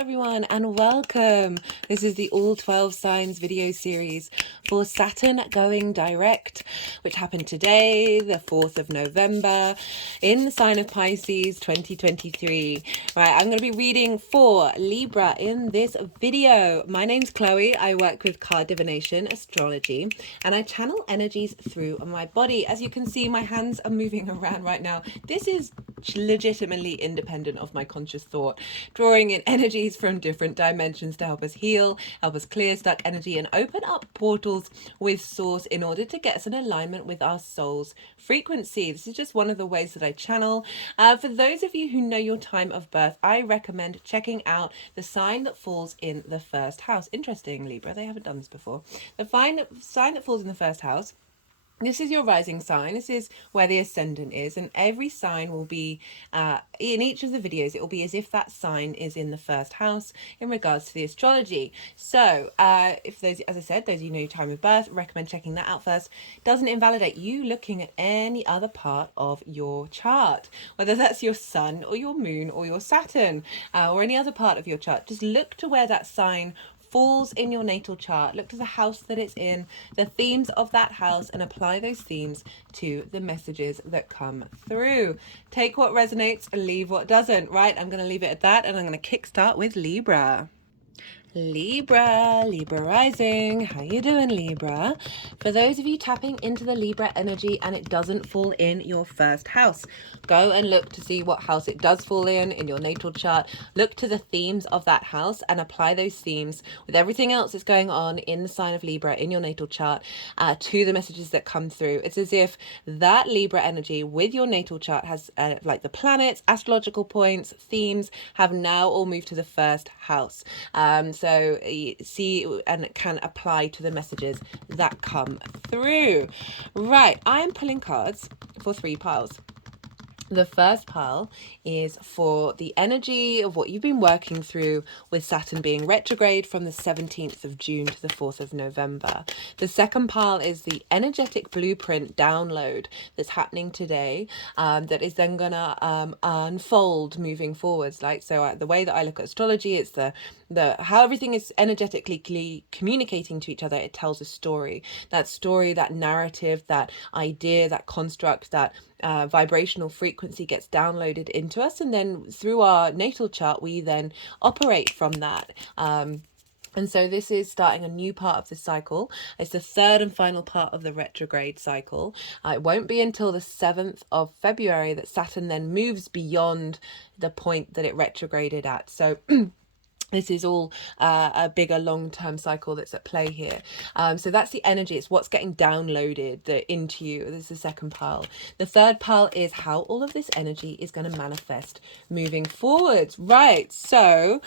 everyone, and welcome. This is the All 12 Signs video series for Saturn going direct, which happened today, the 4th of November, in the sign of Pisces 2023. Right, I'm going to be reading for Libra in this video. My name's Chloe. I work with card divination, astrology, and I channel energies through my body. As you can see, my hands are moving around right now. This is legitimately independent of my conscious thought, drawing in energies from different dimensions to help us heal, help us clear stuck energy, and open up portals with source in order to get us in alignment with our soul's frequency. This is just one of the ways that I channel. For those of you who know your time of birth, I recommend checking out the sign that falls in the first house. Interesting, Libra, they haven't done this before. The sign that falls in the first house, this is your rising sign. This is where the ascendant is, and every sign will be in each of the videos, it will be as if that sign is in the first house in regards to the astrology. So if those, as I said, those of you know your time of birth, recommend checking that out first. Doesn't invalidate you looking at any other part of your chart, whether that's your sun or your moon or your Saturn or any other part of your chart. Just look to where that sign falls in your natal chart. Look to the house that it's in, the themes of that house, and apply those themes to the messages that come through. Take what resonates and leave what doesn't. Right, I'm going to leave it at that, and I'm going to kickstart with Libra. Libra rising. How you doing, Libra? For those of you tapping into the Libra energy and it doesn't fall in your first house, go and look to see what house it does fall in your natal chart. Look to the themes of that house and apply those themes with everything else that's going on in the sign of Libra in your natal chart to the messages that come through. It's as if that Libra energy with your natal chart has like the planets, astrological points, themes have now all moved to the first house. So see and can apply to the messages that come through. Right, I am pulling cards for 3 piles. The first pile is for the energy of what you've been working through with Saturn being retrograde from the 17th of June to the 4th of November. The second pile is the energetic blueprint download that's happening today that is then going to unfold moving forwards. Like, so the way that I look at astrology, it's the how everything is energetically communicating to each other. It tells a story, that narrative, that idea, that construct, that vibrational frequency gets downloaded into us, and then through our natal chart we then operate from that. And so this is starting a new part of the cycle. It's the third and final part of the retrograde cycle. It won't be until the 7th of February that Saturn then moves beyond the point that it retrograded at. So this is all a bigger long-term cycle that's at play here. So that's the energy. It's what's getting downloaded into you. This is the second pile. The third pile is how all of this energy is going to manifest moving forwards. Right. So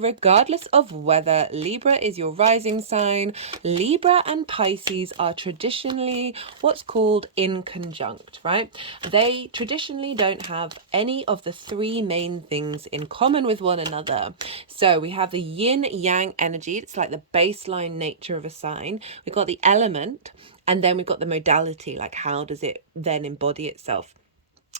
regardless of whether Libra is your rising sign, Libra and Pisces are traditionally what's called in conjunct, right? They traditionally don't have any of the 3 main things in common with one another. So we have the yin yang energy. It's like the baseline nature of a sign. We've got the element, and then we've got the modality, like how does it then embody itself.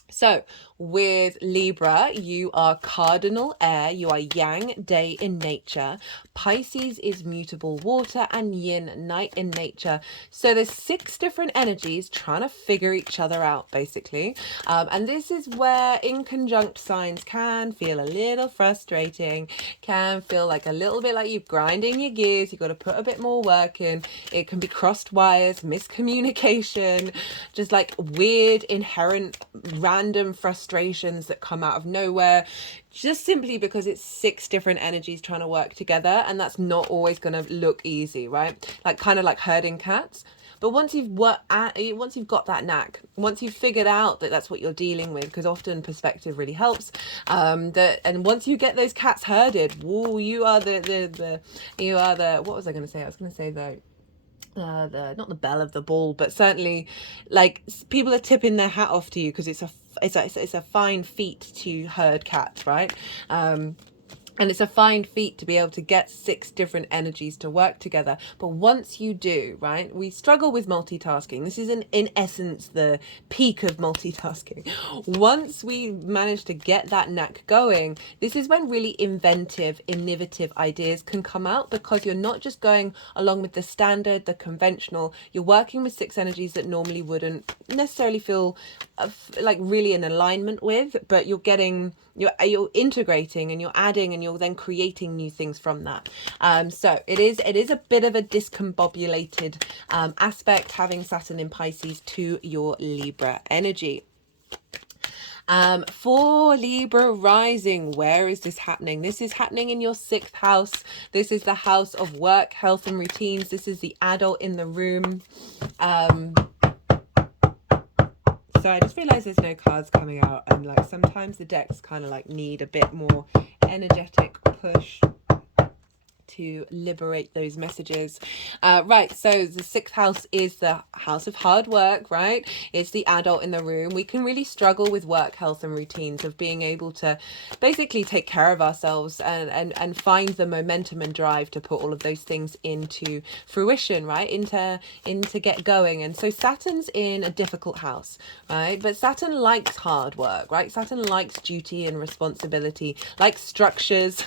So with Libra, you are cardinal air, you are yang, day in nature. Pisces is mutable water, and yin, night in nature. So there's 6 different energies trying to figure each other out, basically. And this is where in conjunct signs can feel a little frustrating, can feel like a little bit like you're grinding your gears. You've got to put a bit more work in. It can be crossed wires, miscommunication, just like weird, inherent, random frustrations that come out of nowhere, just simply because it's 6 different energies trying to work together, and that's not always going to look easy, right? Like kind of like herding cats. But once you've got that knack, once you've figured out that that's what you're dealing with, because often perspective really helps, and once you get those cats herded, woo, you are the what was I going to say? I was going to say not the belle of the ball, but certainly like people are tipping their hat off to you, because it's a fine feat to herd cats, right? And it's a fine feat to be able to get 6 different energies to work together. But once you do, right, we struggle with multitasking. This is in essence the peak of multitasking. Once we manage to get that knack going, this is when really inventive, innovative ideas can come out, because you're not just going along with the standard, the conventional. You're working with 6 energies that normally wouldn't necessarily feel like really in alignment with, but you're integrating and you're adding, and you're then creating new things from that. So it is a bit of a discombobulated aspect, having Saturn in Pisces to your Libra energy. For Libra rising, where is this happening? This is happening in your 6th house. This is the house of work, health and routines. This is the adult in the room. So I just realized there's no cards coming out, and like sometimes the decks kind of like need a bit more energetic push to liberate those messages. Right, so the 6th house is the house of hard work, right? It's the adult in the room. We can really struggle with work, health and routines, of being able to basically take care of ourselves and find the momentum and drive to put all of those things into fruition, right? Into get going. And so Saturn's in a difficult house, right? But Saturn likes hard work, right? Saturn likes duty and responsibility, likes structures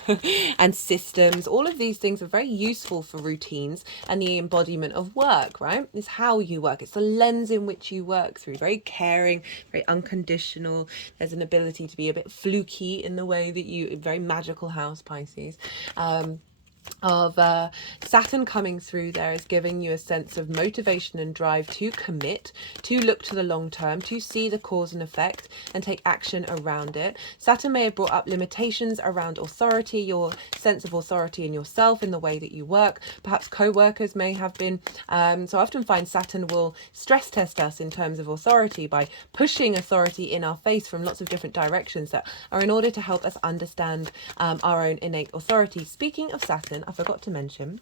and systems. All of these things are very useful for routines and the embodiment of work, right? It's how you work. It's the lens in which you work through. Very caring, very unconditional. There's an ability to be a bit fluky in the way that you, very magical house, Pisces. Of Saturn coming through there is giving you a sense of motivation and drive to commit, to look to the long term, to see the cause and effect and take action around it. Saturn may have brought up limitations around authority, your sense of authority in yourself, in the way that you work. Perhaps co-workers may have been. So I often find Saturn will stress test us in terms of authority by pushing authority in our face from lots of different directions that are in order to help us understand our own innate authority. Speaking of Saturn, I forgot to mention,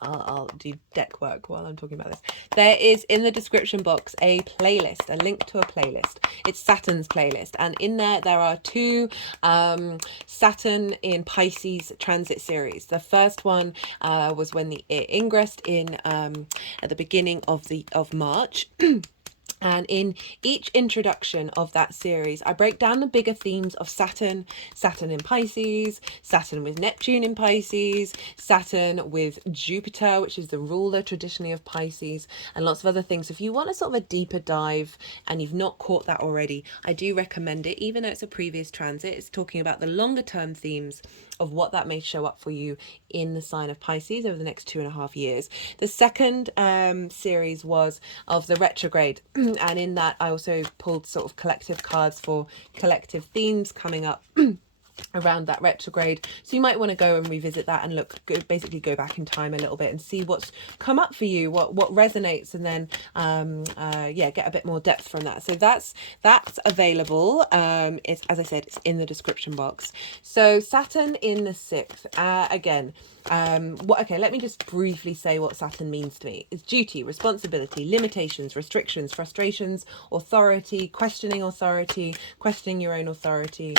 I'll do deck work while I'm talking about this. There is in the description box a playlist, a link to a playlist. It's Saturn's playlist, and in there are 2 Saturn in Pisces transit series. The first one was when it ingressed in at the beginning of March. And in each introduction of that series, I break down the bigger themes of Saturn, Saturn in Pisces, Saturn with Neptune in Pisces, Saturn with Jupiter, which is the ruler traditionally of Pisces, and lots of other things. If you want a sort of a deeper dive and you've not caught that already, I do recommend it, even though it's a previous transit. It's talking about the longer term themes of what that may show up for you in the sign of Pisces over the next 2.5 years. The second series was of the retrograde. And in that, I also pulled sort of collective cards for collective themes coming up around that retrograde. So you might want to go and revisit that and basically go back in time a little bit and see what's come up for you, what resonates, and then get a bit more depth from that. So that's available. It's, as I said, it's in the description box. So Saturn in the 6th, again. Okay, let me just briefly say what Saturn means to me. It's duty, responsibility, limitations, restrictions, frustrations, authority, questioning your own authority.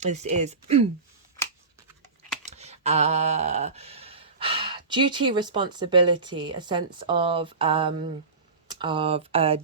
This is duty, responsibility, a sense of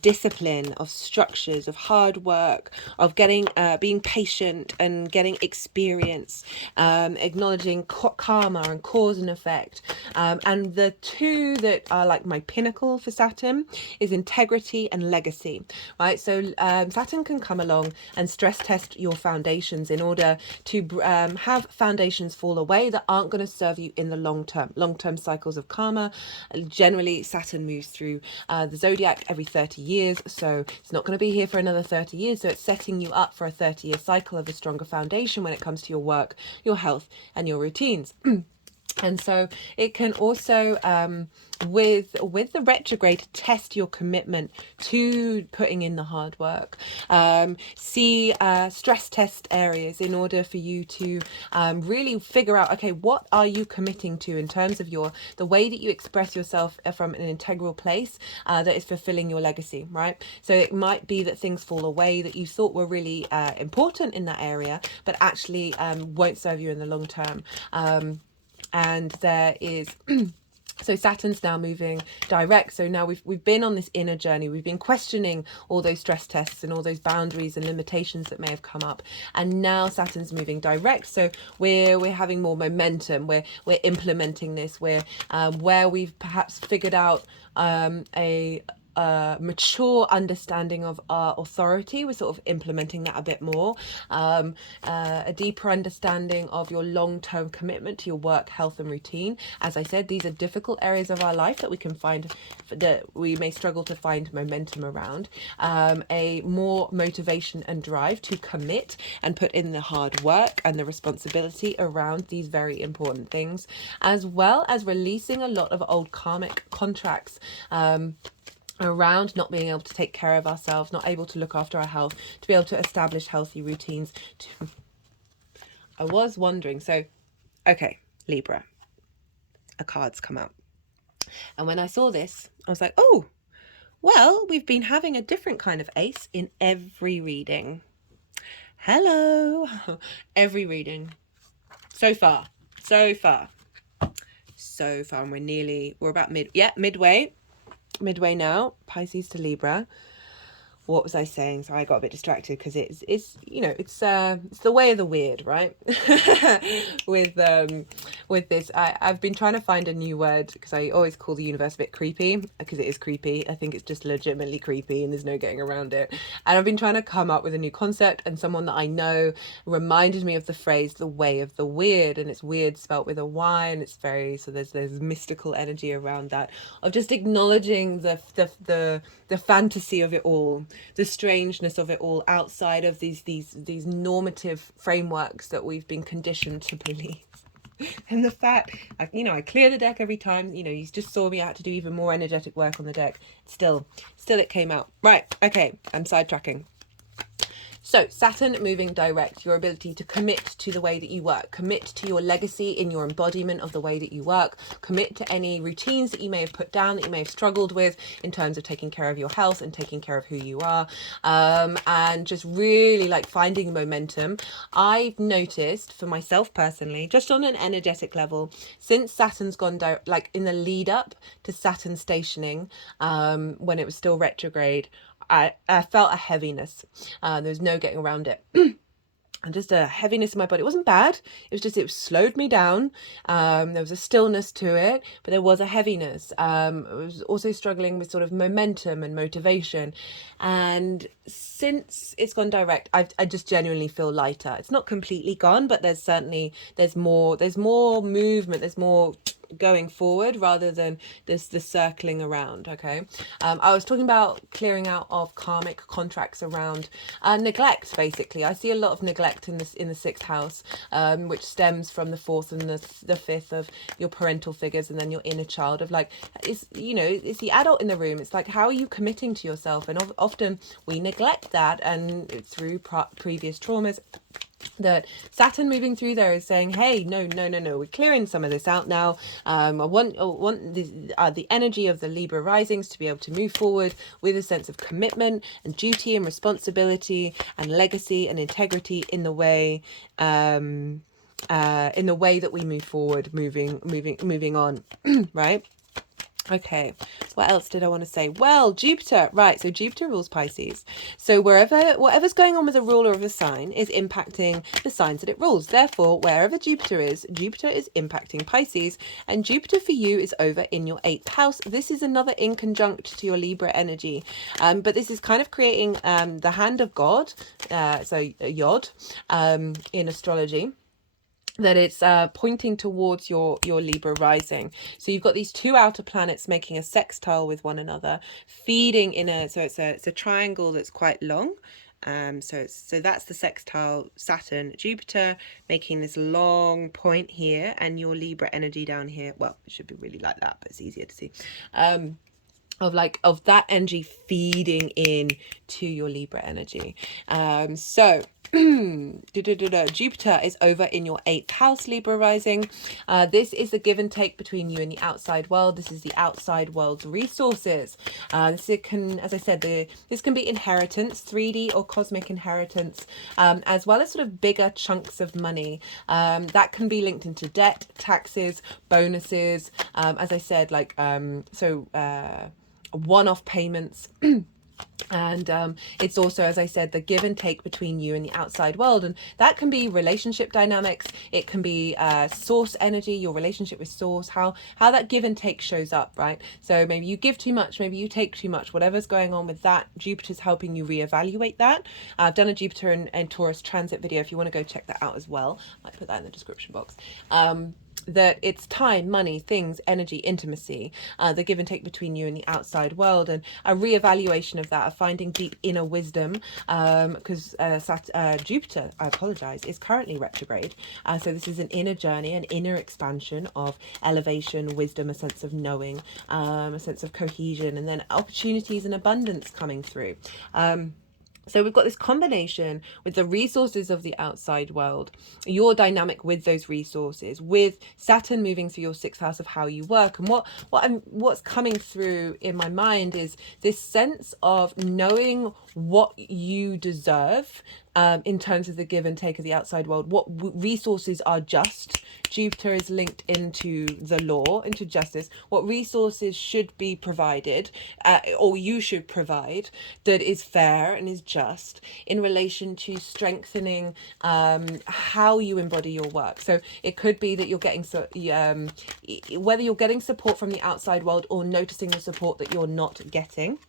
discipline, of structures, of hard work, of getting being patient and getting experience, acknowledging karma and cause and effect. And the 2 that are like my pinnacle for Saturn is integrity and legacy, right? So Saturn can come along and stress test your foundations in order to have foundations fall away that aren't going to serve you in the long term cycles of karma. Generally, Saturn moves through the zodiac every 30 years, so it's not going to be here for another 30 years. So it's setting you up for a 30-year cycle of a stronger foundation when it comes to your work, your health, and your routines. And so it can also, with the retrograde, test your commitment to putting in the hard work. See stress test areas in order for you to really figure out, okay, what are you committing to in terms of the way that you express yourself from an integral place that is fulfilling your legacy, right? So it might be that things fall away that you thought were really important in that area, but actually won't serve you in the long term. And there is so Saturn's now moving direct. So now we've been on this inner journey. We've been questioning all those stress tests and all those boundaries and limitations that may have come up. And now Saturn's moving direct. So we're having more momentum. We're implementing this. We're where we've perhaps figured out a mature understanding of our authority. We're sort of implementing that a bit more. A deeper understanding of your long-term commitment to your work, health, and routine. As I said, these are difficult areas of our life that we may struggle to find momentum around. A more motivation and drive to commit and put in the hard work and the responsibility around these very important things, as well as releasing a lot of old karmic contracts around not being able to take care of ourselves, not able to look after our health, to be able to establish healthy routines. I was wondering, so, okay, Libra, a card's come out. And when I saw this, I was like, oh, well, we've been having a different kind of ace in every reading. Hello. Every reading. So far. And we're about midway now, Pisces to Libra. What was I saying? So I got a bit distracted because it's the way of the weird, right? with this, I've been trying to find a new word because I always call the universe a bit creepy, because it is creepy. I think it's just legitimately creepy and there's no getting around it. And I've been trying to come up with a new concept, and someone that I know reminded me of the phrase "the way of the weird," and it's weird spelt with a Y, and it's very, so there's mystical energy around that, of just acknowledging the fantasy of it all, the strangeness of it all, outside of these normative frameworks that we've been conditioned to believe. And the fact, I clear the deck every time. You just saw me out to do even more energetic work on the deck. Still it came out. Right, okay, I'm sidetracking. So Saturn moving direct, your ability to commit to the way that you work, commit to your legacy in your embodiment of the way that you work, commit to any routines that you may have put down, that you may have struggled with in terms of taking care of your health and taking care of who you are, and just really finding momentum. I've noticed for myself personally, just on an energetic level, since Saturn's gone in the lead up to Saturn stationing, when it was still retrograde, I felt a heaviness. There was no getting around it. And just a heaviness in my body. It wasn't bad. It slowed me down. There was a stillness to it, but there was a heaviness. I was also struggling with sort of momentum and motivation. And since it's gone direct, I just genuinely feel lighter. It's not completely gone, but there's more movement. There's more going forward rather than the circling around. Okay. I was talking about clearing out of karmic contracts around neglect. Basically, I see a lot of neglect in the sixth house, which stems from the fourth and the fifth of your parental figures, and then your inner child of it's the adult in the room. It's how are you committing to yourself? And often we neglect that, and through previous traumas, that Saturn moving through there is saying, hey, no, we're clearing some of this out now. I want the energy of the Libra risings to be able to move forward with a sense of commitment and duty and responsibility and legacy and integrity in the way that we move forward, moving on. Right. Okay, what else did I want to say? Well, Jupiter, right, so Jupiter rules Pisces. So whatever's going on with the ruler of a sign is impacting the signs that it rules. Therefore, wherever Jupiter is impacting Pisces, and Jupiter for you is over in your 8th house. This is another inconjunct to your Libra energy. But this is kind of creating the hand of God, so Yod, in astrology, that it's pointing towards your Libra rising. So you've got these two outer planets making a sextile with one another, feeding in so it's a triangle that's quite long, So that's the sextile Saturn Jupiter, making this long point here, and your Libra energy down here. Well, it should be really like that, but it's easier to see. Of that energy feeding in to your Libra energy. So Jupiter is over in your 8th house, Libra rising. This is the give and take between you and the outside world. This is the outside world's resources. As I said, this can be inheritance, 3D or cosmic inheritance, as well as sort of bigger chunks of money. That can be linked into debt, taxes, bonuses. As I said, one-off payments. And it's also, as I said, the give and take between you and the outside world, and that can be relationship dynamics. It can be source energy, your relationship with source, how that give and take shows up, right? So maybe you give too much, maybe you take too much, whatever's going on with that. Jupiter's helping you reevaluate that. I've done a Jupiter and Taurus transit video if you want to go check that out as well. I might put that in the description box. That it's time, money, things, energy, intimacy, the give and take between you and the outside world, and a reevaluation of that, of finding deep inner wisdom, because Jupiter, I apologize, is currently retrograde. So this is an inner journey, an inner expansion of elevation, wisdom, a sense of knowing, a sense of cohesion, and then opportunities and abundance coming through. So we've got this combination with the resources of the outside world, your dynamic with those resources, with Saturn moving through your 6th house of how you work. And what's coming through in my mind is this sense of knowing what you deserve, in terms of the give and take of the outside world, what resources are just. Jupiter is linked into the law, into justice, what resources should be provided, or you should provide, that is fair and is just in relation to strengthening how you embody your work. So it could be that you're getting whether you're getting support from the outside world or noticing the support that you're not getting.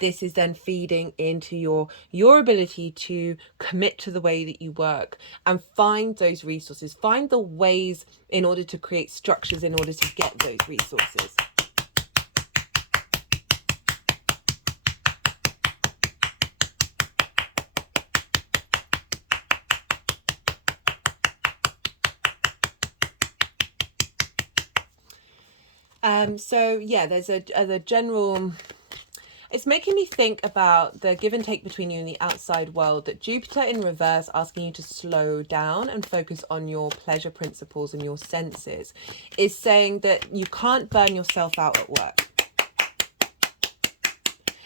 This is then feeding into your ability to commit to the way that you work and find those resources, find the ways in order to create structures in order to get those resources. So yeah, there's a general. It's making me think about the give and take between you and the outside world, that Jupiter in reverse asking you to slow down and focus on your pleasure principles and your senses is saying that you can't burn yourself out at work.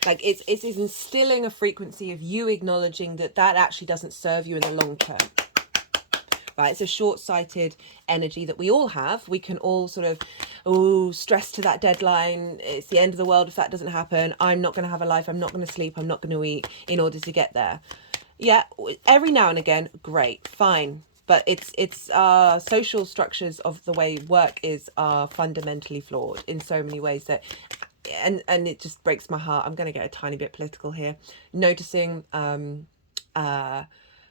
Like it's instilling a frequency of you acknowledging that actually doesn't serve you in the long term. Right? It's a short-sighted energy that we all have. We can all sort of stress to that deadline. It's the end of the world if that doesn't happen. I'm not going to have a life. I'm not going to sleep. I'm not going to eat in order to get there. Yeah, every now and again, great, fine. But it's social structures of the way work are fundamentally flawed in so many ways that, and it just breaks my heart. I'm going to get a tiny bit political here. Noticing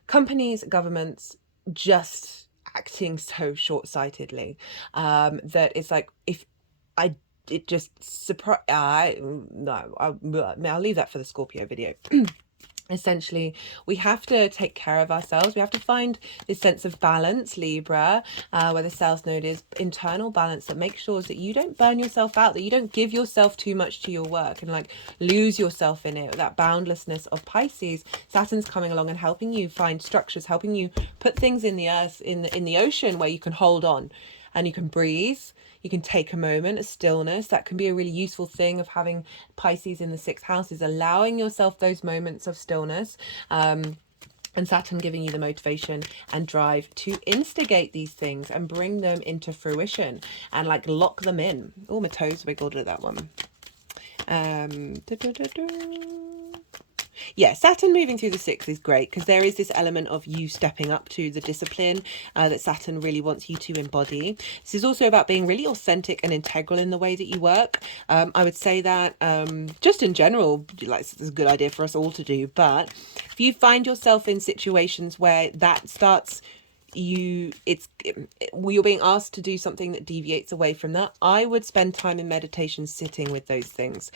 companies, governments just acting so short-sightedly, that it's like, I'll leave that for the Scorpio video. Essentially, we have to take care of ourselves. We have to find this sense of balance, Libra, where the South Node is internal balance that makes sure that you don't burn yourself out, that you don't give yourself too much to your work and like lose yourself in it. That boundlessness of Pisces, Saturn's coming along and helping you find structures, helping you put things in the earth, in the ocean where you can hold on and you can breathe. You can take a moment, a stillness. That can be a really useful thing of having Pisces in the 6th house, is allowing yourself those moments of stillness. And Saturn giving you the motivation and drive to instigate these things and bring them into fruition and like lock them in. Oh, my toes wiggled at that one. Yeah, Saturn moving through the 6th is great because there is this element of you stepping up to the discipline that Saturn really wants you to embody. This is also about being really authentic and integral in the way that you work. I would say that just in general, like, it's a good idea for us all to do. But if you find yourself in situations where that starts, you're being asked to do something that deviates away from that, I would spend time in meditation sitting with those things.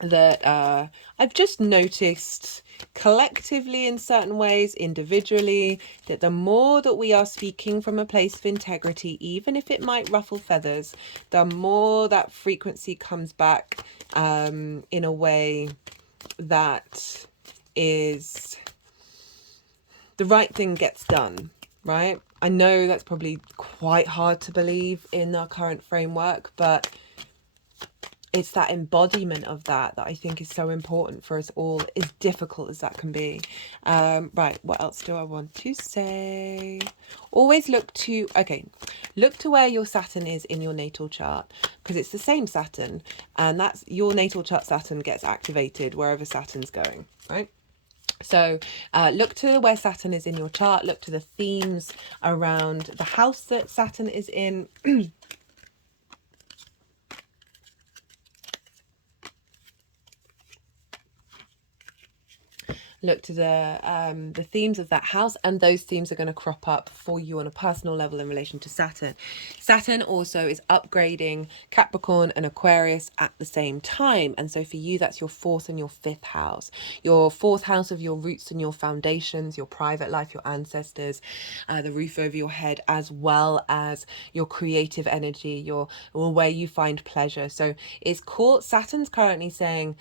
that I've just noticed collectively in certain ways, individually, that the more that we are speaking from a place of integrity, even if it might ruffle feathers, the more that frequency comes back in a way that is the right thing gets done, right? I know that's probably quite hard to believe in our current framework, but it's that embodiment of that I think is so important for us all, as difficult as that can be. Right, what else do I want to say? Always look to where your Saturn is in your natal chart, because it's the same Saturn, and that's your natal chart. Saturn gets activated wherever Saturn's going, right? So look to where Saturn is in your chart, look to the themes around the house that Saturn is in. Look to the themes of that house, and those themes are going to crop up for you on a personal level in relation to Saturn. Saturn also is upgrading Capricorn and Aquarius at the same time, and so for you that's your 4th and your 5th house. Your 4th house of your roots and your foundations, your private life, your ancestors, the roof over your head, as well as your creative energy, your where you find pleasure. So it's cool. Saturn's currently saying,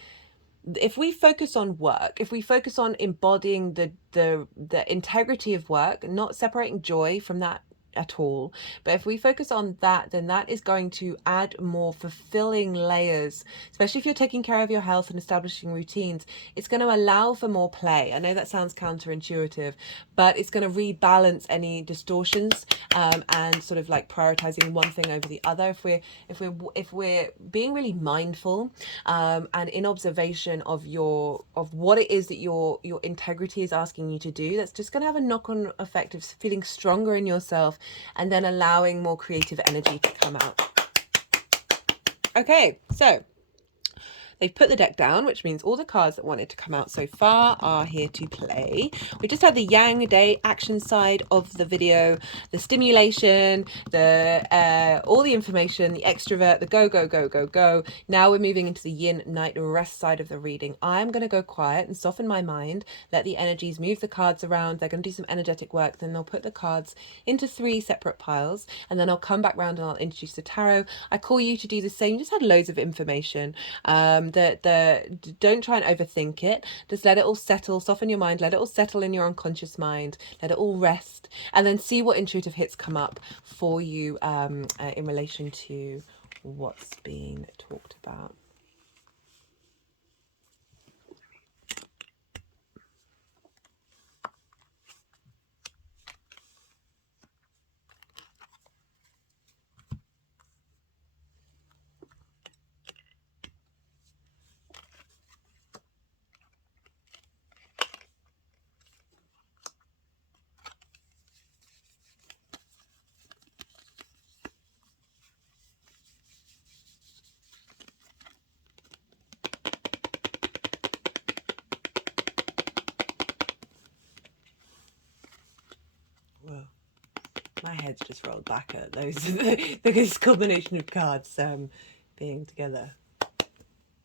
if we focus on work, if we focus on embodying the integrity of work, not separating joy from that at all, but if we focus on that, then that is going to add more fulfilling layers, especially if you're taking care of your health and establishing routines. It's going to allow for more play. I know that sounds counterintuitive, but it's going to rebalance any distortions, and sort of like prioritizing one thing over the other. If we're being really mindful, and in observation of what it is that your integrity is asking you to do, that's just going to have a knock-on effect of feeling stronger in yourself, and then allowing more creative energy to come out. Okay, so they've put the deck down, which means all the cards that wanted to come out so far are here to play. We just had the Yang Day action side of the video, the stimulation, the all the information, the extrovert, the go, go, go, go, go. Now we're moving into the Yin Night rest side of the reading. I'm going to go quiet and soften my mind, let the energies move the cards around. They're going to do some energetic work. Then they'll put the cards into 3 separate piles, and then I'll come back round and I'll introduce the tarot. I call you to do the same. You just had loads of information. Don't try and overthink it. Just let it all settle, soften your mind, let it all settle in your unconscious mind, let it all rest, and then see what intuitive hits come up for you in relation to what's being talked about. Whoa. My head's just rolled back at those this combination of cards being together.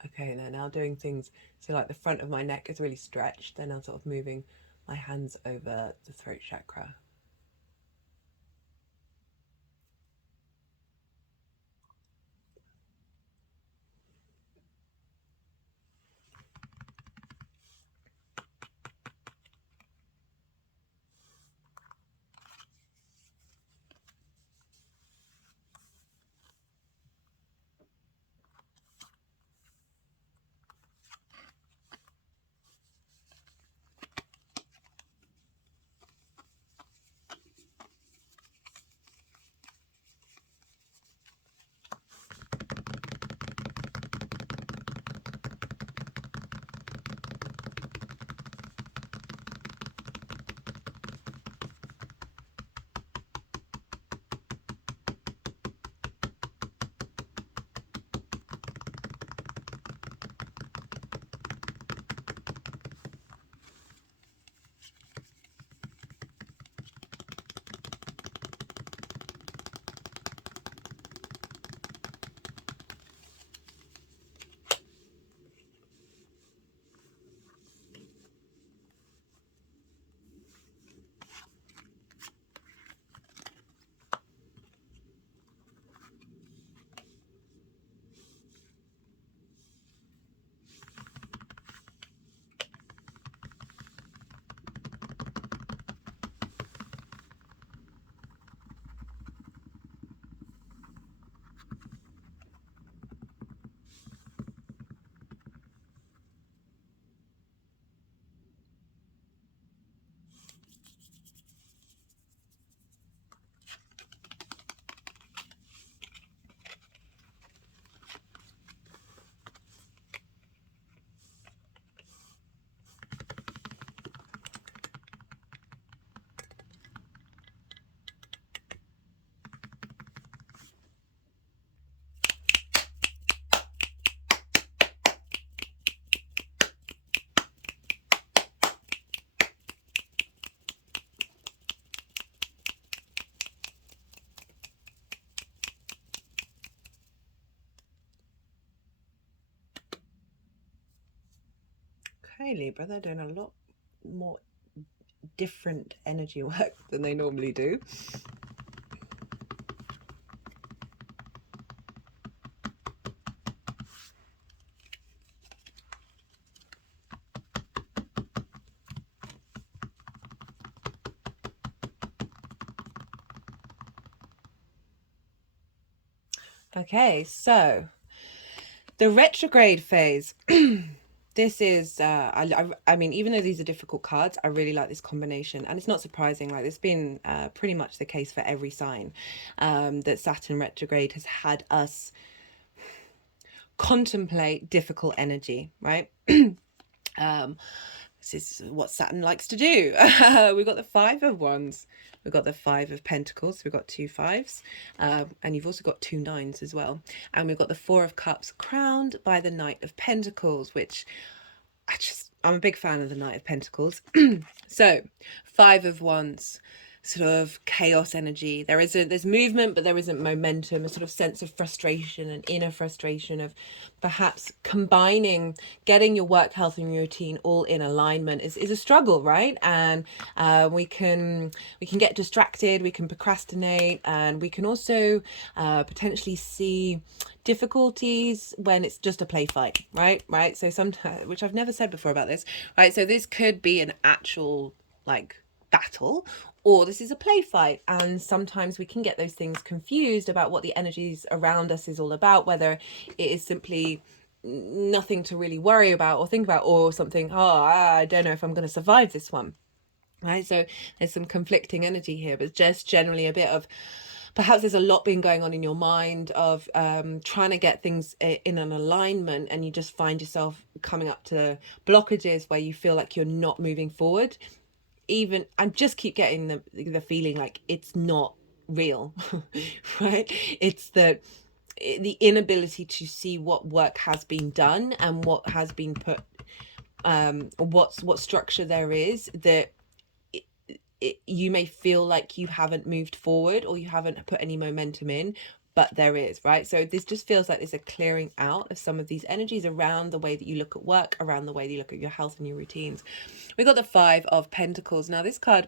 Okay, they're now doing things, so like the front of my neck is really stretched. They're now sort of moving my hands over the throat chakra. Okay, Libra, they're doing a lot more different energy work than they normally do. Okay, so the retrograde phase. This is, I mean, even though these are difficult cards, I really like this combination. And it's not surprising, like it's been pretty much the case for every sign, that Saturn retrograde has had us contemplate difficult energy, right? This is what Saturn likes to do. We've got the Five of Wands. We've got the Five of Pentacles. We've got two fives. And you've also got two nines as well. And we've got the Four of Cups crowned by the Knight of Pentacles, which I'm a big fan of the Knight of Pentacles. So, Five of Wands, sort of chaos energy. There's movement, but there isn't momentum, a sort of sense of frustration, an inner frustration of perhaps combining, getting your work, health and routine all in alignment is a struggle, right? And we can get distracted, we can procrastinate, and we can also potentially see difficulties when it's just a play fight, right? So sometimes, which I've never said before about this, right? So this could be an actual like battle, or this is a play fight, and sometimes we can get those things confused about what the energies around us is all about, whether it is simply nothing to really worry about or think about, or something, I don't know if I'm going to survive this one, right? So there's some conflicting energy here, but just generally a bit of, perhaps there's a lot been going on in your mind of trying to get things in an alignment, and you just find yourself coming up to blockages where you feel like you're not moving forward. Even I just keep getting the feeling like it's not real, right? It's the inability to see what work has been done and what has been put, what structure there is, that you may feel like you haven't moved forward or you haven't put any momentum in, but there is, right? So this just feels like there's a clearing out of some of these energies around the way that you look at work, around the way that you look at your health and your routines. We got the Five of Pentacles. Now this card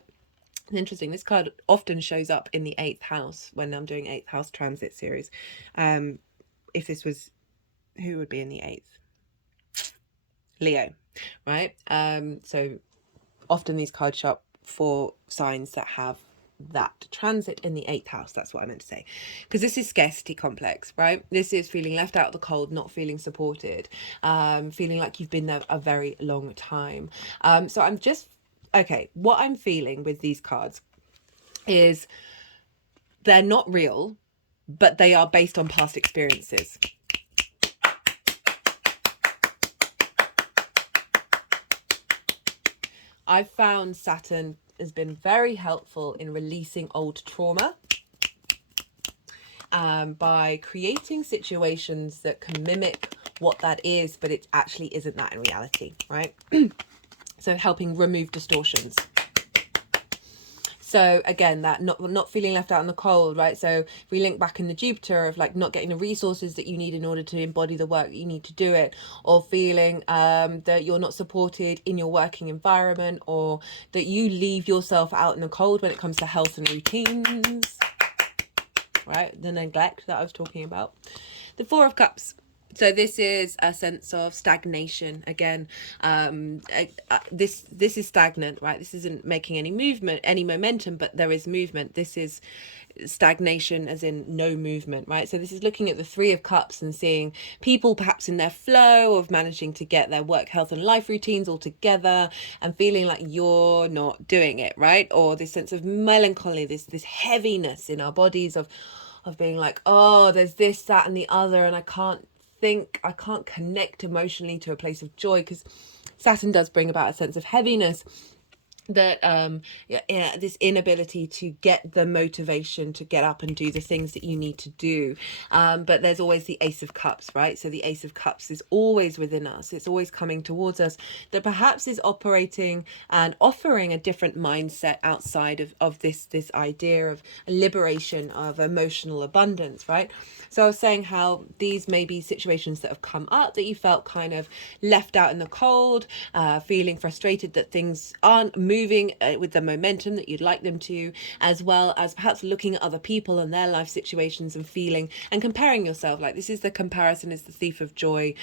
is interesting. This card often shows up in the 8th house when I'm doing 8th house transit series. If this was, who would be in the 8th? Leo, right? So often these cards show up for signs that have that transit in the 8th house. That's what I meant to say, because this is scarcity complex, right? This is feeling left out of the cold, not feeling supported, feeling like you've been there a very long time. So I'm just, okay, what I'm feeling with these cards is they're not real, but they are based on past experiences. I've found Saturn has been very helpful in releasing old trauma, by creating situations that can mimic what that is, but it actually isn't that in reality, right? So helping remove distortions. So again, that not feeling left out in the cold, right? So if we link back in the Jupiter of like not getting the resources that you need in order to embody the work that you need to do it, or feeling that you're not supported in your working environment, or that you leave yourself out in the cold when it comes to health and routines, right? The neglect that I was talking about. The Four of Cups. So this is a sense of stagnation again. This is stagnant, right? This isn't making any movement, any momentum, but there is movement. This is stagnation as in no movement, right? So this is looking at the Three of Cups and seeing people perhaps in their flow of managing to get their work, health and life routines all together, and feeling like you're not doing it, right? Or this sense of melancholy, this heaviness in our bodies of being like, oh, there's this, that and the other, and I can't connect emotionally to a place of joy, because Saturn does bring about a sense of heaviness. that yeah, this inability to get the motivation to get up and do the things that you need to do, but there's always the Ace of Cups, right? So the Ace of Cups is always within us, it's always coming towards us, that perhaps is operating and offering a different mindset outside of this idea of liberation, of emotional abundance, right? So I was saying how these may be situations that have come up that you felt kind of left out in the cold, feeling frustrated that things aren't moving with the momentum that you'd like them to, as well as perhaps looking at other people and their life situations and feeling and comparing yourself. Like, this is the comparison is the thief of joy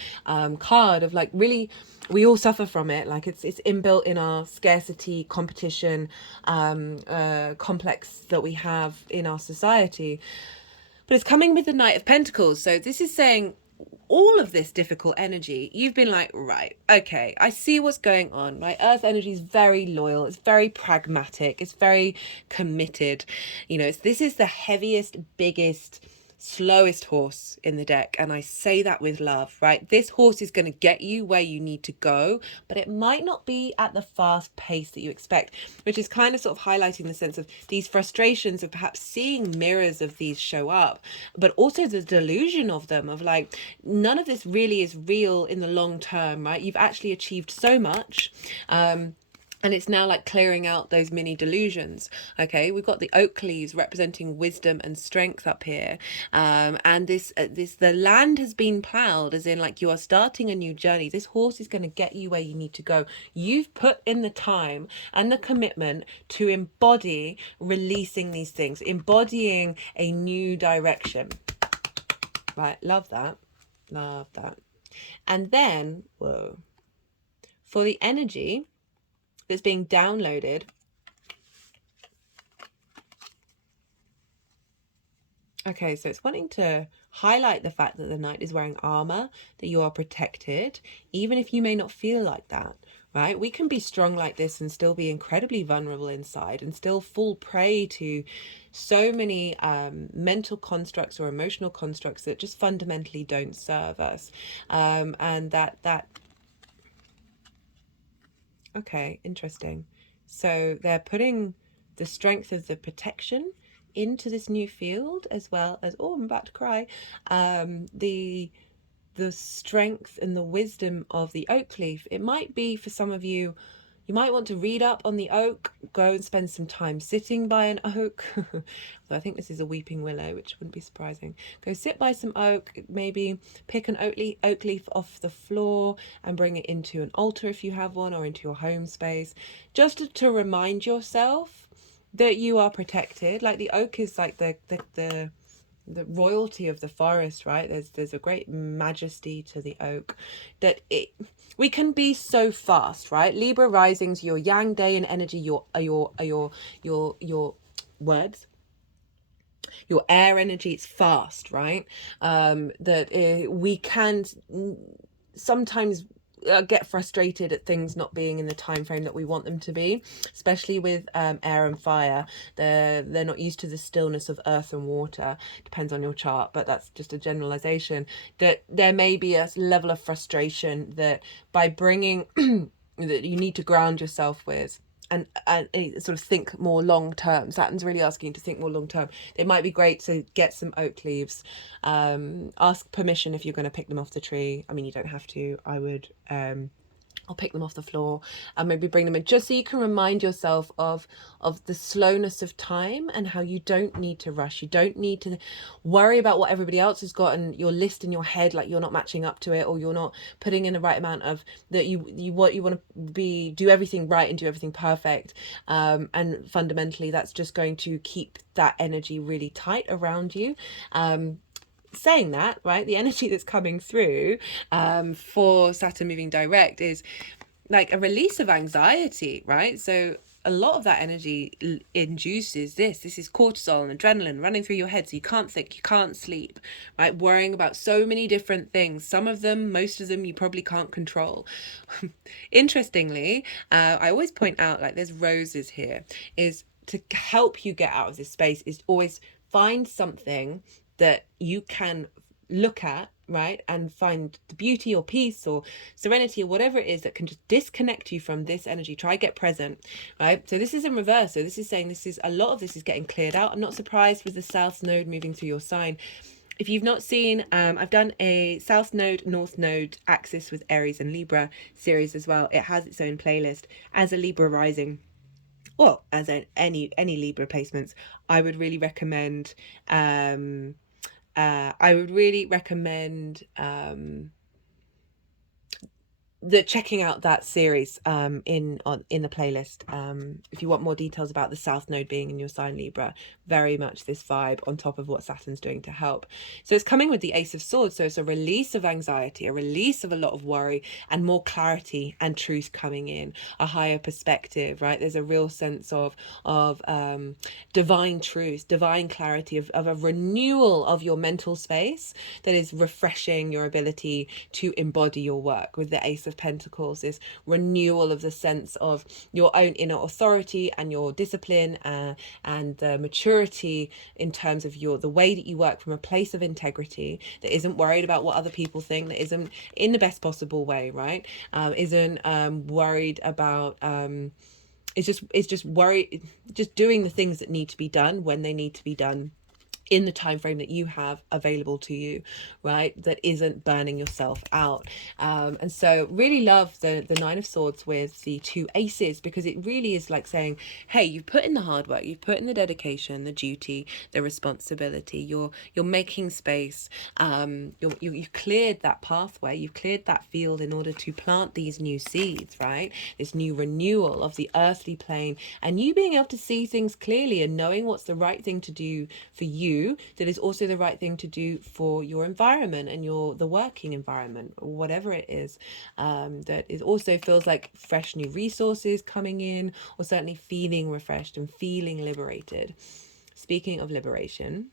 card of, like, really, we all suffer from it. Like, it's inbuilt in our scarcity, competition, complex that we have in our society. But it's coming with the Knight of Pentacles. So this is saying all of this difficult energy, you've been like, right, okay, I see what's going on. Right, Earth energy is very loyal, it's very pragmatic, it's very committed. You know, this is the heaviest, biggest, slowest horse in the deck, and I say that with love, right? This horse is going to get you where you need to go, but it might not be at the fast pace that you expect, which is kind of sort of highlighting the sense of these frustrations of perhaps seeing mirrors of these show up, but also the delusion of them, of like, none of this really is real in the long term, right? You've actually achieved so much, and it's now like clearing out those mini delusions. Okay, we've got the oak leaves representing wisdom and strength up here, and this the land has been plowed, as in, like, you are starting a new journey. This horse is going to get you where you need to go. You've put in the time and the commitment to embody releasing these things, embodying a new direction. Right, love that, love that. And then, whoa, for the energy that's being downloaded, okay, so it's wanting to highlight the fact that the knight is wearing armor, that you are protected, even if you may not feel like that, right? We can be strong like this and still be incredibly vulnerable inside and still fall prey to so many mental constructs or emotional constructs that just fundamentally don't serve us. And that okay, interesting. So they're putting the strength of the protection into this new field, as well as, oh, I'm about to cry, the strength and the wisdom of the oak leaf. It might be, for some of you, you might want to read up on the oak, go and spend some time sitting by an oak. So I think this is a weeping willow, which wouldn't be surprising. Go sit by some oak, maybe pick an oak leaf off the floor and bring it into an altar if you have one, or into your home space, just to remind yourself that you are protected. Like, the oak is like the royalty of the forest, right? There's a great majesty to the oak, that we can be so fast, right? Libra risings, your yang day in energy, your words, your air energy, it's fast, right? That we can sometimes get frustrated at things not being in the time frame that we want them to be, especially with air and fire. They're not used to the stillness of earth and water. Depends on your chart, but that's just a generalization. That there may be a level of frustration that by bringing that you need to ground yourself with, and sort of think more long term. Saturn's really asking you to think more long term. It might be great to get some oak leaves. Ask permission if you're going to pick them off the tree. I mean, you don't have to. I would. I'll pick them off the floor and maybe bring them in, just so you can remind yourself of the slowness of time, and how you don't need to rush. You don't need to worry about what everybody else has got and your list in your head, like you're not matching up to it, or you're not putting in the right amount of that you want to be, do everything right and do everything perfect. And fundamentally, that's just going to keep that energy really tight around you. Saying that, right, the energy that's coming through for Saturn moving direct is like a release of anxiety, right? So a lot of that energy induces this is cortisol and adrenaline running through your head, so you can't think, you can't sleep, right? Worrying about so many different things. Some of them, most of them, you probably can't control. Interestingly, I always point out, like, there's roses here, is to help you get out of this space, is always find something that you can look at right, and find the beauty or peace or serenity or whatever it is that can just disconnect you from this energy. Try get present, right? So this is in reverse. So this is saying this is a lot of this is getting cleared out. I'm not surprised with the South Node moving through your sign. If you've not seen, I've done a South Node, North Node axis with Aries and Libra series as well. It has its own playlist. As a Libra rising, well, as any Libra placements, I would really recommend the checking out that series in the playlist. If you want more details about the South Node being in your sign Libra, very much this vibe on top of what Saturn's doing to help. So it's coming with the Ace of Swords, so it's a release of anxiety, a release of a lot of worry, and more clarity and truth coming in, a higher perspective, right? There's a real sense of divine truth, divine clarity, of a renewal of your mental space that is refreshing your ability to embody your work. With the Ace of Pentacles, this renewal of the sense of your own inner authority and your discipline and the maturity in terms of the way that you work from a place of integrity that isn't worried about what other people think, that isn't in the best possible way, right? Isn't worried about it's just worried, just doing the things that need to be done when they need to be done in the time frame that you have available to you, right? That isn't burning yourself out. And so really love the Nine of Swords with the two aces, because it really is like saying, hey, you've put in the hard work, you've put in the dedication, the duty, the responsibility, you're making space, you've cleared that pathway, you've cleared that field in order to plant these new seeds, right? This new renewal of the earthly plane, and you being able to see things clearly and knowing what's the right thing to do for you, that is also the right thing to do for your environment and the working environment, or whatever it is. That it also feels like fresh new resources coming in, or certainly feeling refreshed and feeling liberated. Speaking of liberation,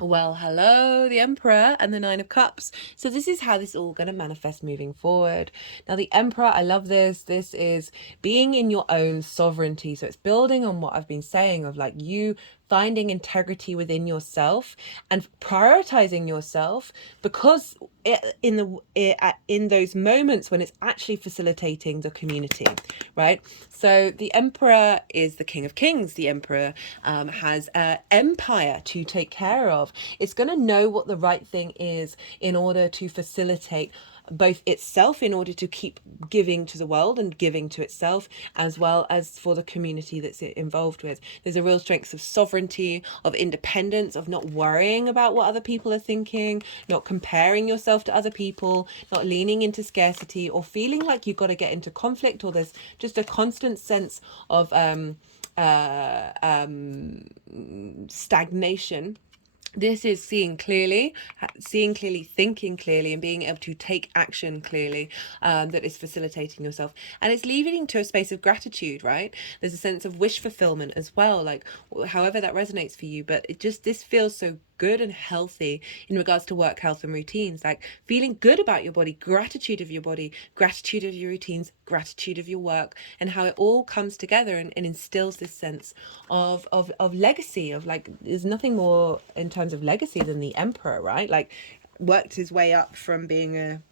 well, hello, the Emperor and the Nine of Cups. So this is how this is all going to manifest moving forward. Now, the Emperor, I love this. This is being in your own sovereignty. So it's building on what I've been saying of like you finding integrity within yourself and prioritizing yourself, because in those moments when it's actually facilitating the community, right? So the Emperor is the King of Kings. The Emperor has an empire to take care of. It's going to know what the right thing is in order to facilitate both itself, in order to keep giving to the world and giving to itself, as well as for the community that's involved with. There's a real strength of sovereignty, of independence, of not worrying about what other people are thinking, not comparing yourself to other people, not leaning into scarcity or feeling like you've got to get into conflict, or there's just a constant sense of stagnation. This is seeing clearly, thinking clearly, and being able to take action clearly, that is facilitating yourself. And it's leading to a space of gratitude, right? There's a sense of wish fulfillment as well, like however that resonates for you. But this feels so good and healthy in regards to work, health, and routines, like feeling good about your body, gratitude of your body, gratitude of your routines, gratitude of your work, and how it all comes together and instills this sense of legacy, of like, there's nothing more in terms of legacy than the Emperor, right? Like worked his way up from being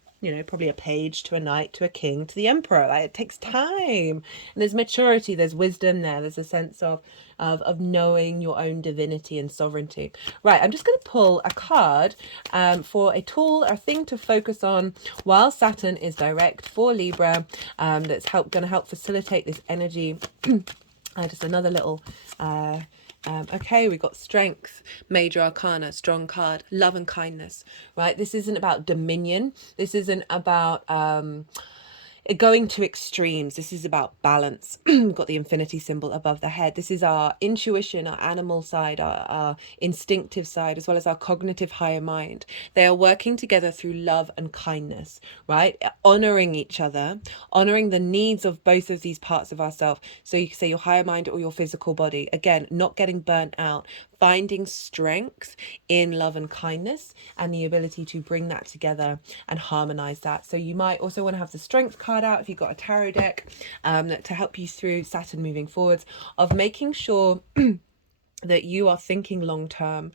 probably a page to a knight to a king to the Emperor. Like, it takes time, and there's maturity, there's wisdom there's a sense of knowing your own divinity and sovereignty. Right, I'm just going to pull a card for a tool, a thing to focus on while Saturn is direct for Libra, that's going to help facilitate this energy. Just another little okay, we got strength, major arcana, strong card, love and kindness, right? This isn't about dominion. This isn't about going to extremes. This is about balance. We've got the infinity symbol above the head. This is our intuition, our animal side, our instinctive side, as well as our cognitive higher mind. They are working together through love and kindness, right? Honoring each other, honoring the needs of both of these parts of ourselves. So you can say your higher mind or your physical body. Again, not getting burnt out, finding strength in love and kindness, and the ability to bring that together and harmonize that. So you might also want to have the strength card out if you've got a tarot deck, to help you through Saturn moving forwards, of making sure that you are thinking long term,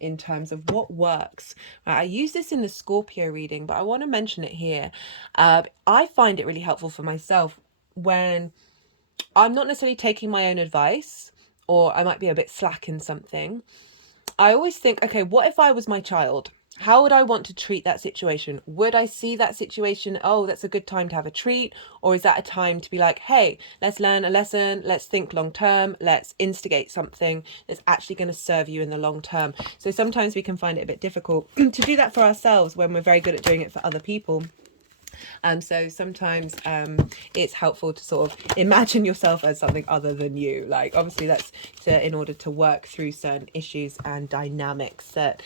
in terms of what works. Right? I use this in the Scorpio reading, but I want to mention it here. I find it really helpful for myself when I'm not necessarily taking my own advice, or I might be a bit slack in something. I always think, okay, what if I was my child? How would I want to treat that situation? Would I see that situation, oh, that's a good time to have a treat? Or is that a time to be like, hey, let's learn a lesson, let's think long term, let's instigate something that's actually going to serve you in the long term? So sometimes we can find it a bit difficult to do that for ourselves when we're very good at doing it for other people. So sometimes it's helpful to sort of imagine yourself as something other than you. Like, obviously that's in order to work through certain issues and dynamics that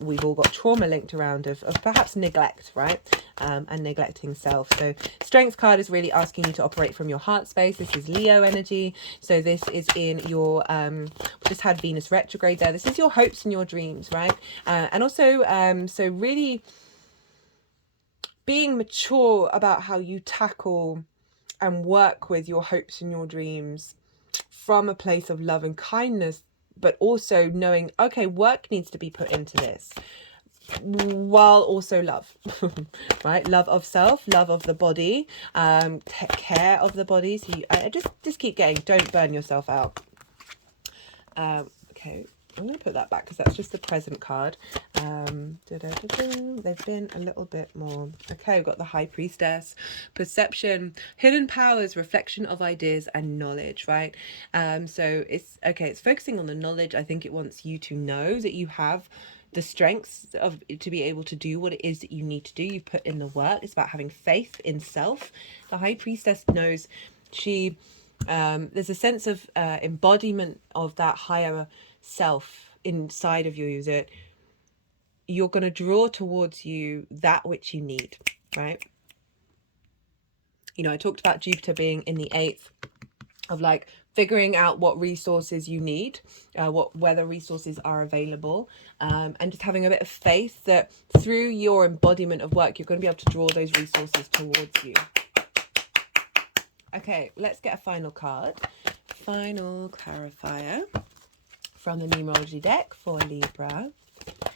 we've all got trauma linked around of perhaps neglect, right? And neglecting self. So Strength card is really asking you to operate from your heart space. This is Leo energy. So this is in your, we just had Venus retrograde there. This is your hopes and your dreams, right? And also, so really being mature about how you tackle and work with your hopes and your dreams from a place of love and kindness, but also knowing, okay, work needs to be put into this, while also love, right? Love of self, love of the body, take care of the body. So you just keep getting, don't burn yourself out. Okay, I'm going to put that back because that's just the present card. They've been a little bit more. Okay, we've got the High Priestess. Perception, hidden powers, reflection of ideas and knowledge, right? So it's, okay, it's focusing on the knowledge. I think it wants you to know that you have the strengths of to be able to do what it is that you need to do. You put in the work. It's about having faith in self. The High Priestess knows she... there's a sense of embodiment of that higher self inside of you, that you're going to draw towards you that which you need, right? You know, I talked about Jupiter being in the 8th, of like figuring out what resources you need, whether resources are available, and just having a bit of faith that through your embodiment of work, you're going to be able to draw those resources towards you. Okay, let's get a final card. Final clarifier from the numerology deck for Libra.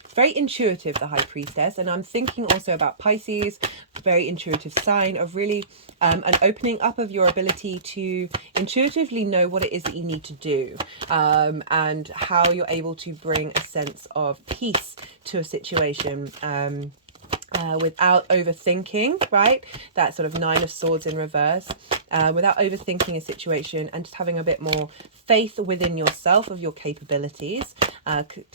It's very intuitive, the High Priestess, and I'm thinking also about Pisces, very intuitive sign of really an opening up of your ability to intuitively know what it is that you need to do, and how you're able to bring a sense of peace to a situation. Without overthinking, right? That sort of 9 of Swords in reverse, without overthinking a situation, and just having a bit more faith within yourself of your capabilities,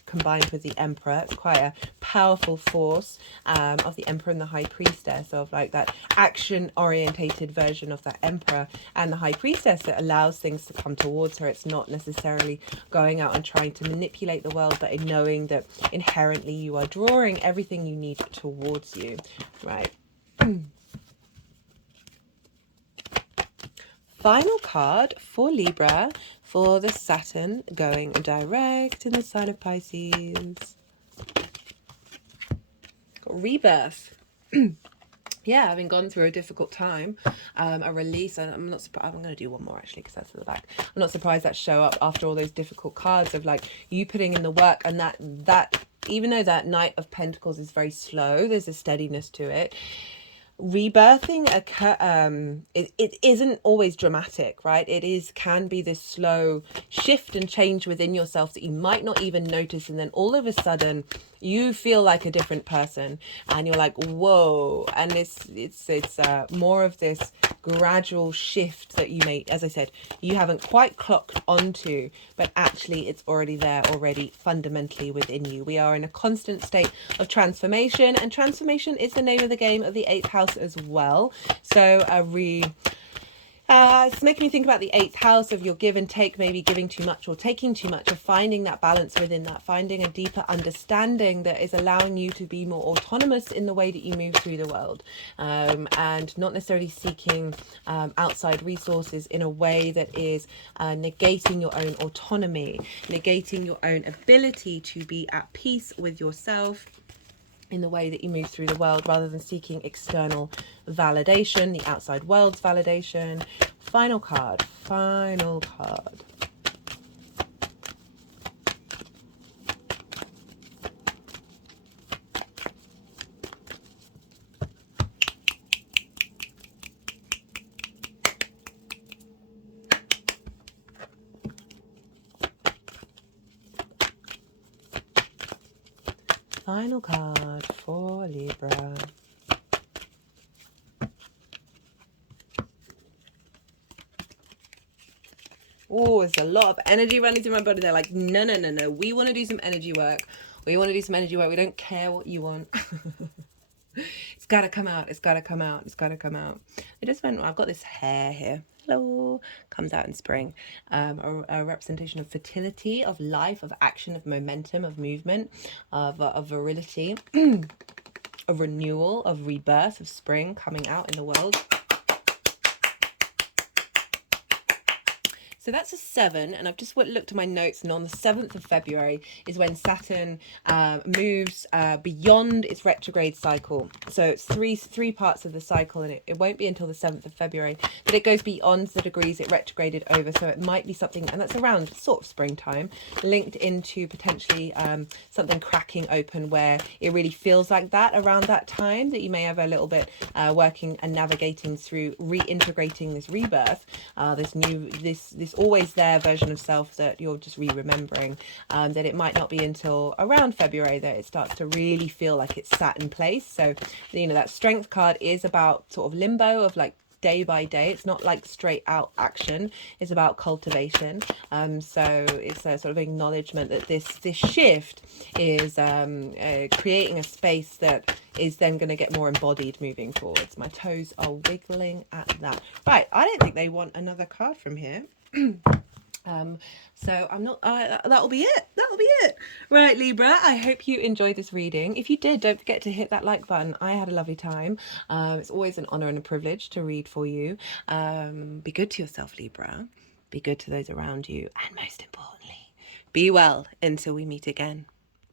combined with the Emperor. It's quite a powerful force of the Emperor and the High Priestess, of like that action orientated version of that Emperor and the High Priestess that allows things to come towards her. It's not necessarily going out and trying to manipulate the world, but in knowing that inherently you are drawing everything you need towards you, right? Final card for Libra for the Saturn going direct in the sign of Pisces. Got rebirth. Yeah, having gone through a difficult time, a release, and I'm not surprised. I'm going to do one more actually because that's at the back. I'm not surprised that show up after all those difficult cards of like you putting in the work, and that even though that Knight of Pentacles is very slow, there's a steadiness to it. Rebirthing it isn't always dramatic, right? Can be this slow shift and change within yourself that you might not even notice, and then all of a sudden you feel like a different person and you're like, whoa. And it's more of this gradual shift that you may, as I said, you haven't quite clocked onto, but actually it's already there already fundamentally within you. We are in a constant state of transformation, and transformation is the name of the game of the 8th house as well. So it's making me think about the 8th house of your give and take, maybe giving too much or taking too much, of finding that balance within that, finding a deeper understanding that is allowing you to be more autonomous in the way that you move through the world, and not necessarily seeking outside resources in a way that is negating your own autonomy, negating your own ability to be at peace with yourself in the way that you move through the world, rather than seeking external validation, the outside world's validation. Final card. final card for Libra. Oh, there's a lot of energy running through my body. They're like, no, no, no, no. We want to do some energy work. We want to do some energy work. We don't care what you want. It's got to come out. It's got to come out. It's got to come out. I just went, I've got this hair here. Hello. Comes out in spring. A representation of fertility, of life, of action, of momentum, of movement, of virility, of renewal, of rebirth, of spring coming out in the world. So that's a 7, and I've just looked at my notes, and on the 7th of February is when Saturn moves beyond its retrograde cycle. So it's three parts of the cycle, and it won't be until the 7th of February that it goes beyond the degrees it retrograded over. So it might be something, and that's around sort of springtime, linked into potentially something cracking open where it really feels like that around that time, that you may have a little bit working and navigating through reintegrating this rebirth, this always there version of self that you're just remembering, that it might not be until around February that it starts to really feel like it's sat in place. So, you know, that strength card is about sort of limbo of like day by day. It's not like straight out action. It's about cultivation. So it's a sort of acknowledgement that this shift is creating a space that is then going to get more embodied moving forwards. My toes are wiggling at that. Right, I don't think they want another card from here. So I'm not, that'll be it. Right, Libra, I hope you enjoyed this reading. If you did, don't forget to hit that like button. I had a lovely time. It's always an honor and a privilege to read for you. Be good to yourself, Libra. Be good to those around you. And most importantly, be well until we meet again.